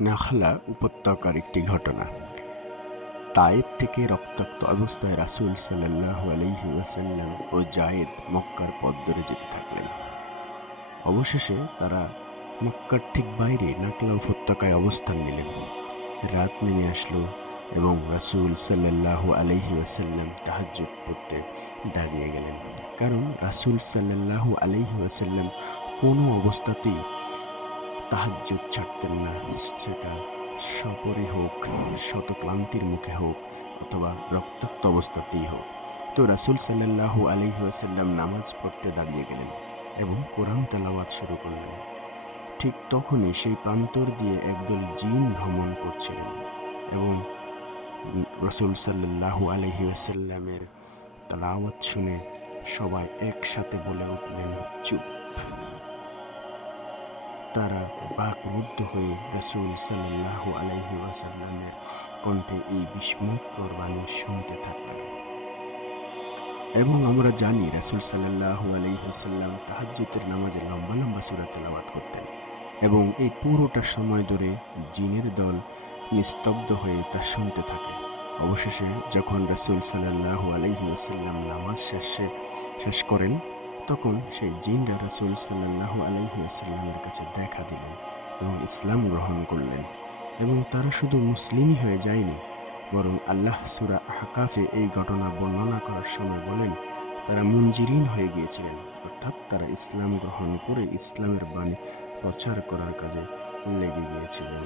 নাখলা উপত্যকার একটি ঘটনা। তায়েব থেকে রক্তাক্ত অবস্থায় রাসূল সাল্লাল্লাহু আলাইহি ওয়াসাল্লাম ও যায়েদ মক্কার পথ ধরে যেতে থাকলেন। অবশেষে তারা মক্কার ঠিক বাইরে নাখলা উপত্যকায় অবস্থান নিলেন। রাত নেমে আসলো এবং রাসূল সাল্লাল্লাহু আলাইহি ওয়াসাল্লাম তাহাজ্জুদ পড়তে দাঁড়িয়ে গেলেন। কারণ রাসূল সাল্লাল্লাহু আলাইহি ওয়াসাল্লাম কোনো অবস্থাতেই তাহাজ্জুদ ছাড়তেন না, সেটা সপরে হোক, শত ক্লান্তির মুখে হোক অথবা রক্তাক্ত অবস্থাতেই হোক। তো রাসূল সাল্লাল্লাহু আলাইহি ওয়াসাল্লাম নামাজ পড়তে দাঁড়িয়ে গেলেন এবং কোরআন তেলাওয়াত শুরু করলেন। ঠিক তখনই সেই প্রান্তর দিয়ে একদল জিন ভ্রমণ করছিলেন এবং রাসূল সাল্লাল্লাহু আলাইহি ওয়াসাল্লামের তেলাওয়াত শুনে সবাই একসাথে বলে উঠলেন, চুপ। তারা বাকরুদ্ধ হয়ে রাসূল সাল্লাল্লাহু আলাইহি ওয়াসাল্লামের কণ্ঠে এই বিস্ময়কর বাণী শুনতে থাকলেন। এবং আমরা জানি রাসূল সাল্লাল্লাহু আলাইহি ওয়াসাল্লাম তাহাজ্জুদের নামাজে লম্বা লম্বা সূরা তেলাওয়াত করতেন এবং এই পুরোটা সময় ধরে জিনের দল নিস্তব্ধ হয়ে তা শুনতে থাকে। অবশেষে যখন রাসূল সাল্লাল্লাহু আলাইহি ওয়াসাল্লাম নামাজ শেষ করেন, তখন সেই জিনরা রাসূল সাল্লাল্লাহু আলাইহি ওয়াসাল্লামের কাছে দেখা দিলেন এবং ইসলাম গ্রহণ করলেন। এবং তারা শুধু মুসলিমই হয়ে যায়নি, বরং আল্লাহ সূরা আহকাফে এই ঘটনা বর্ণনা করার সময় বলেন, তারা মুনজিরিন হয়ে গিয়েছিলেন, অর্থাৎ তারা ইসলাম গ্রহণ করে ইসলামের বাণী প্রচার করার কাজে লেগে গিয়েছিলেন।